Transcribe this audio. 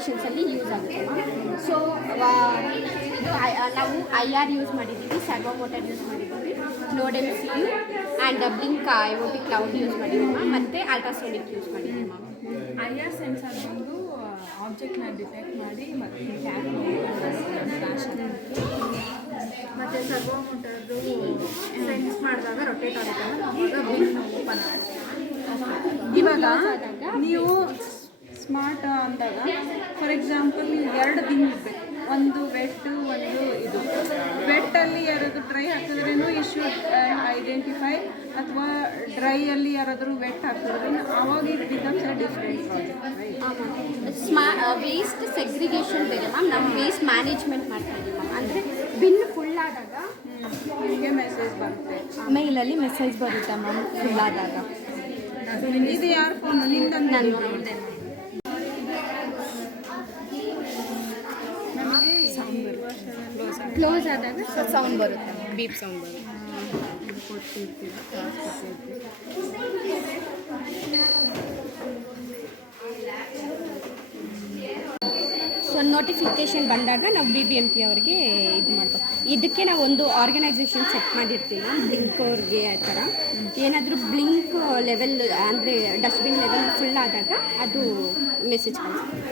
ಕಂಡೀಷನ್ಸಲ್ಲಿ use ಆಗುತ್ತೆ ma'am. So ಇದು ನಾವು IR ಯೂಸ್ ಮಾಡಿದ್ದೀವಿ, ಸರ್ವೋ ಮೋಟರ್ ಯೂಸ್ ಮಾಡಿದ್ದೀವಿ, ನೋಡ್ MCU and blink IoT cloud use ಮಾಡಿದ್ದೀವಿ ಮ್ಯಾಮ್, ಮತ್ತು ಅಲ್ಟ್ರಾಸೋನಿಕ್ ಯೂಸ್ ಮಾಡಿದ್ದೀವಿ ಮ್ಯಾಮ್. IR ಸೆನ್ಸರ್ ಬಂದು ಆಬ್ಜೆಕ್ಟ್ನ ಡಿಟೆಕ್ಟ್ ಮಾಡಿ ಮತ್ತು ಟ್ಯಾಗ್ ಮತ್ತು ಸರ್ವೋ ಮೋಟರ್ದು ಸೆನ್ಸ್ ಮಾಡಿದಾಗ ರೊಟೇಟ್ ಆಗುತ್ತೆ, ಆವಾಗ ಬಿಲ್ ಓಪನ್ ಆಗುತ್ತೆ. ಇವಾಗ ನೀವು ಸ್ಮಾರ್ಟ್ ಅಂದಾಗ ಫಾರ್ ಎಕ್ಸಾಂಪಲ್ ನೀವು 2 ಬಿನ್ ಇರಬೇಕು, ಒಂದು ವೆಟ್ಟು ಒಂದು ಇದು. ವೆಟ್ಟಲ್ಲಿ ಯಾರಾದರೂ ಡ್ರೈ ಹಾಕಿದ್ರೂ ಇಶ್ಯೂ ಐಡೆಂಟಿಫೈ, ಅಥವಾ ಡ್ರೈಯಲ್ಲಿ ಯಾರಾದರೂ ವೆಟ್ ಹಾಕಿದ್ರೂ ಆವಾಗ ಇದು becomes a different project. Waste segregation ಬೇರೆ ಮ್ಯಾಮ್, ನಾವು ವೇಸ್ಟ್ ಮ್ಯಾನೇಜ್ಮೆಂಟ್ ಮಾಡ್ತಾ ಇದ್ದೀವಿ ಮ್ಯಾಮ್. ಅಂದರೆ ಬಿಲ್ ಫುಲ್ ಆದಾಗ ನಿಮಗೆ ಮೆಸೇಜ್ ಬರುತ್ತೆ, ಮೇಲಲ್ಲಿ ಮೆಸೇಜ್ ಬರುತ್ತೆ ಮ್ಯಾಮ್ ಫುಲ್ ಆದಾಗ. ಇದು ಯಾರು ಫೋನ್ ನಿಂದ ನಾನು ಕ್ಲೋಸ್ ಆದಾಗ ಸೌಂಡ್ ಬರುತ್ತೆ, ಬೀಪ್ ಸೌಂಡ್ ಬರುತ್ತೆ. ಸೊ ನೋಟಿಫಿಕೇಷನ್ ಬಂದಾಗ ನಾವು BBMP ಅವ್ರಿಗೆ ಇದು ಮಾಡ್ತೀವಿ. ಇದಕ್ಕೆ ನಾವು ಒಂದು ಆರ್ಗನೈಸೇಷನ್ ಸೆಟ್ ಮಾಡಿರ್ತೀವಿ ಬ್ಲಿಂಕ್ ಅವ್ರಿಗೆ. ಆ ಥರ ಏನಾದರೂ ಬ್ಲಿಂಕ್ ಲೆವೆಲ್ ಅಂದರೆ ಡಸ್ಟ್ಬಿನ್ ಲೆವೆಲ್ ಫುಲ್ ಆದಾಗ ಅದು ಮೆಸೇಜ್ ಕಳಿಸ್ತೀವಿ.